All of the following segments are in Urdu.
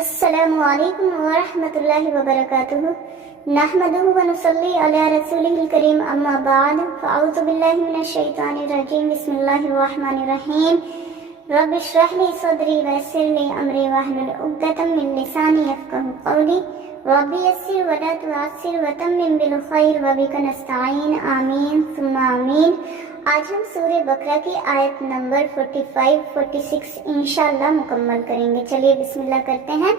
السلام علیکم ورحمۃ اللہ وبرکاتہ نحمده ونصلی علی رسولہ الکریم اما بعد فاعوذ باللہ من الشیطان الرجیم بسم اللہ الرحمن الرحیم رب اشرح لی صدری ویسر لی امری واحلل عقدۃ من لسانی یفقهوا قولی رب یسر ولا تعسر وتمم بالخیر وبک نستعین آمین ثم آمین۔ آج ہم سورہ بقرہ کی آیت نمبر 45-46 انشاءاللہ مکمل کریں گے۔ چلیے بسم اللہ کرتے ہیں۔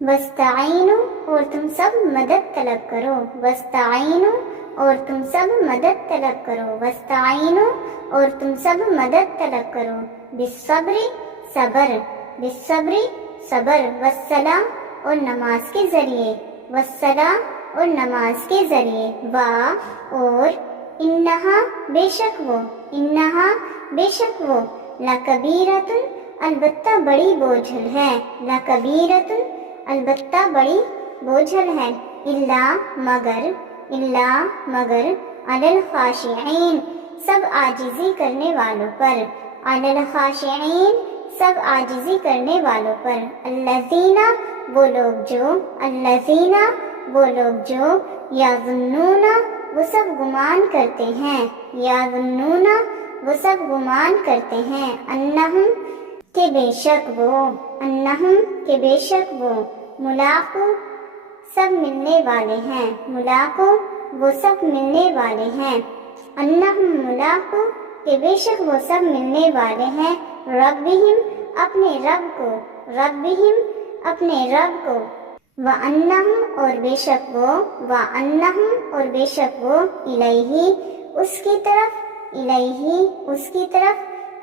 وَاسْتَعِینُوا اور تم سب مدد طلب کرو، وَاسْتَعِینُوا اور تم سب مدد طلب کرو، وَاسْتَعِینُوا اور تم سب مدد طلب کرو، بِالصَّبْرِ صبر، بِالصَّبْرِ صبر، وَالصَّلَاةِ اور نماز کے ذریعے، وَالصَّلَاةِ اور نماز کے ذریعے، اور انہا بے شک وہ، انہا بے شک وہ، لَکَبِیرَةٌ البتہ بڑی بوجھل ہے، لَکَبِیرَةٌ البتہ بڑی بوجھل ہے، مگر علی الخاشعین سب عاجزی کرنے والوں پر، علی الخاشعین سب عاجزی کرنے والوں پر، الذین وہ لوگ جو یظنون وہ سب گمان کرتے ہیں، یظنون وہ سب گمان کرتے ہیں، انہم کہ بے شک وہ ملاقو سب ملنے والے ہیں، ملاقو وہ سب ملنے والے ہیں، انہم ملاقو کہ بے شک وہ سب ملنے والے ہیں، ربہم اپنے رب کو، وَأَنَّهُمْ اور بے شک وہ الیہ اس کی طرف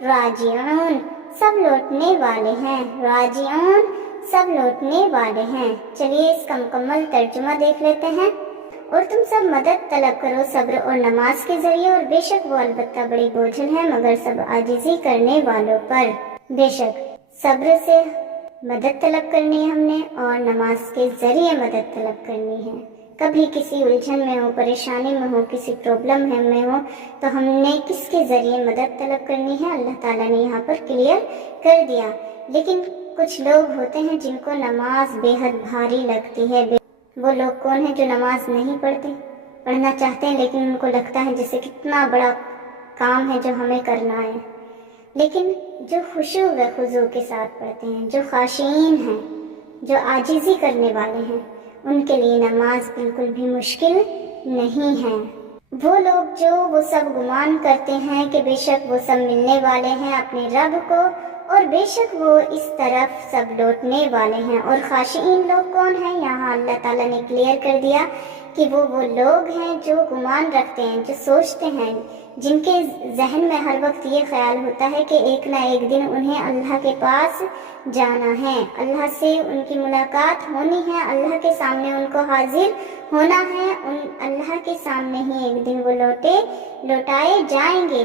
راجعون سب لوٹنے والے ہیں، راجعون سب لوٹنے والے ہیں۔ چلیے اس کا مکمل ترجمہ دیکھ لیتے ہیں۔ اور تم سب مدد طلب کرو صبر اور نماز کے ذریعے، اور بے شک وہ البتہ بڑی بوجھل ہے مگر سب عاجزی کرنے والوں پر۔ بے شک صبر سے مدد طلب کرنی ہے ہم نے، اور نماز کے ذریعے مدد طلب کرنی ہے۔ کبھی کسی الجھن میں ہو، پریشانی میں ہو، کسی پرابلم میں ہو، تو ہم نے کس کے ذریعے مدد طلب کرنی ہے اللہ تعالیٰ نے یہاں پر کلیئر کر دیا۔ لیکن کچھ لوگ ہوتے ہیں جن کو نماز بے حد بھاری لگتی ہے۔ وہ لوگ کون ہیں جو نماز نہیں پڑھنا چاہتے ہیں، لیکن ان کو لگتا ہے جیسے کتنا بڑا کام ہے جو ہمیں کرنا ہے۔ لیکن جو خشوع و خضوع کے ساتھ پڑھتے ہیں، جو خاشعین ہیں، جو عاجزی کرنے والے ہیں، ان کے لیے نماز بالکل بھی مشکل نہیں ہے۔ وہ لوگ جو وہ سب گمان کرتے ہیں کہ بے شک وہ سب ملنے والے ہیں اپنے رب کو، اور بے شک وہ اس طرف سب لوٹنے والے ہیں۔ اور خاشعین لوگ کون ہیں؟ یہاں اللہ تعالیٰ نے کلیئر کر دیا کہ وہ لوگ ہیں جو گمان رکھتے ہیں، جو سوچتے ہیں، جن کے ذہن میں ہر وقت یہ خیال ہوتا ہے کہ ایک نہ ایک دن انہیں اللہ کے پاس جانا ہے، اللہ سے ان کی ملاقات ہونی ہے، اللہ کے سامنے ان کو حاضر ہونا ہے، اللہ کے سامنے ہی ایک دن وہ لوٹائے جائیں گے۔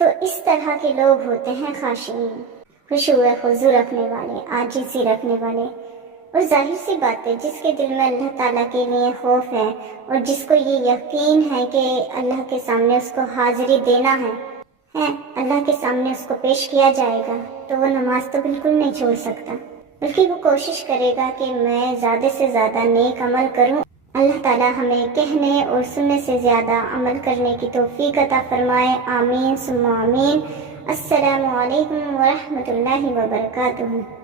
تو اس طرح کے لوگ ہوتے ہیں خاشعین، خشوع و خضوع رکھنے والے، عاجزی رکھنے والے۔ اور ظاہر سی بات ہے، جس کے دل میں اللہ تعالیٰ کے لیے خوف ہے، اور جس کو یہ یقین ہے کہ اللہ کے سامنے اس کو حاضری دینا ہے، اللہ کے سامنے اس کو پیش کیا جائے گا، تو وہ نماز تو بالکل نہیں چھوڑ سکتا، بلکہ وہ کوشش کرے گا کہ میں زیادہ سے زیادہ نیک عمل کروں۔ اللہ تعالیٰ ہمیں کہنے اور سننے سے زیادہ عمل کرنے کی توفیق عطا فرمائے، آمین ثم آمین۔ السلام علیکم ورحمۃ اللہ وبرکاتہ۔